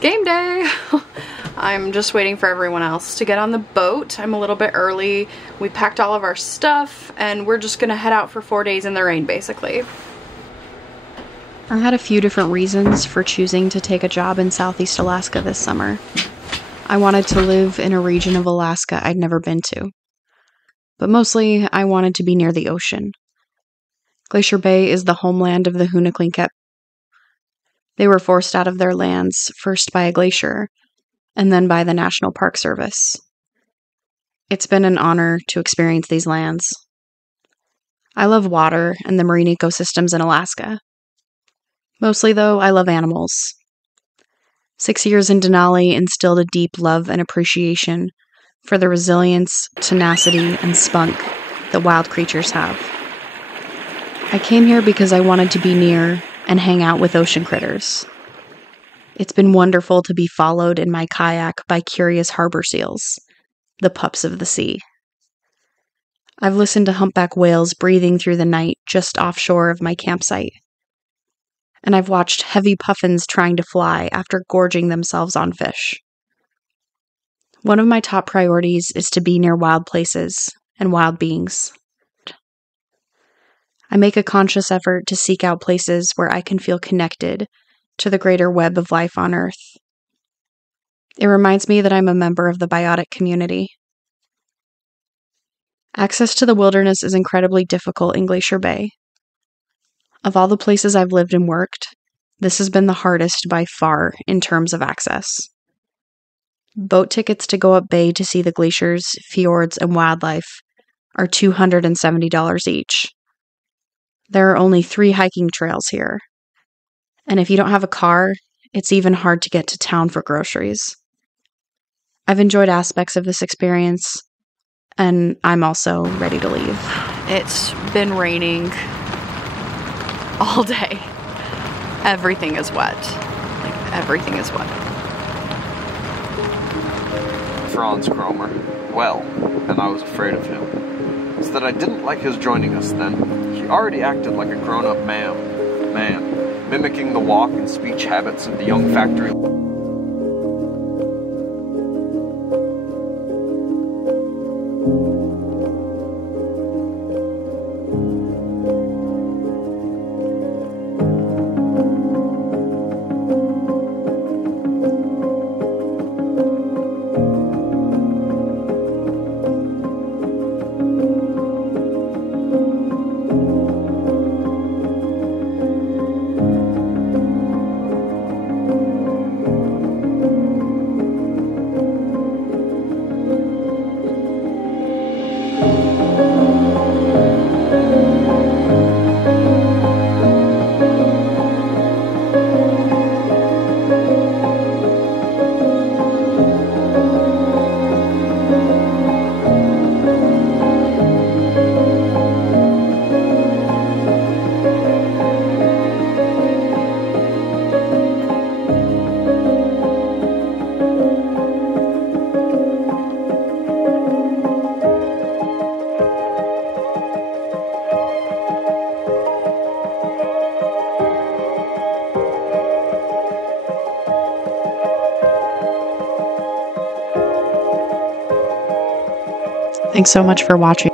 game day. I'm just waiting for everyone else to get on the boat. I'm a little bit early. We packed all of our stuff and we're just gonna head out for 4 days in the rain basically. I had a few different reasons for choosing to take a job in Southeast Alaska this summer. I wanted to live in a region of Alaska I'd never been to. But mostly, I wanted to be near the ocean. Glacier Bay is the homeland of the Hunaklinkep. They were forced out of their lands, first by a glacier, and then by the National Park Service. It's been an honor to experience these lands. I love water and the marine ecosystems in Alaska. Mostly, though, I love animals. 6 years in Denali instilled a deep love and appreciation for the resilience, tenacity, and spunk that wild creatures have. I came here because I wanted to be near and hang out with ocean critters. It's been wonderful to be followed in my kayak by curious harbor seals, the pups of the sea. I've listened to humpback whales breathing through the night just offshore of my campsite. And I've watched heavy puffins trying to fly after gorging themselves on fish. One of my top priorities is to be near wild places and wild beings. I make a conscious effort to seek out places where I can feel connected to the greater web of life on Earth. It reminds me that I'm a member of the biotic community. Access to the wilderness is incredibly difficult in Glacier Bay. Of all the places I've lived and worked, this has been the hardest by far in terms of access. Boat tickets to go up bay to see the glaciers, fjords, and wildlife are $270 each. There are only 3 hiking trails here. And if you don't have a car, it's even hard to get to town for groceries. I've enjoyed aspects of this experience, and I'm also ready to leave. It's been raining all day. Everything is wet. Like, everything is wet. Franz Cromer. Well, and I was afraid of him. It's that I didn't like his joining us then. He already acted like a grown-up man, mimicking the walk and speech habits of the young factory. Thanks so much for watching.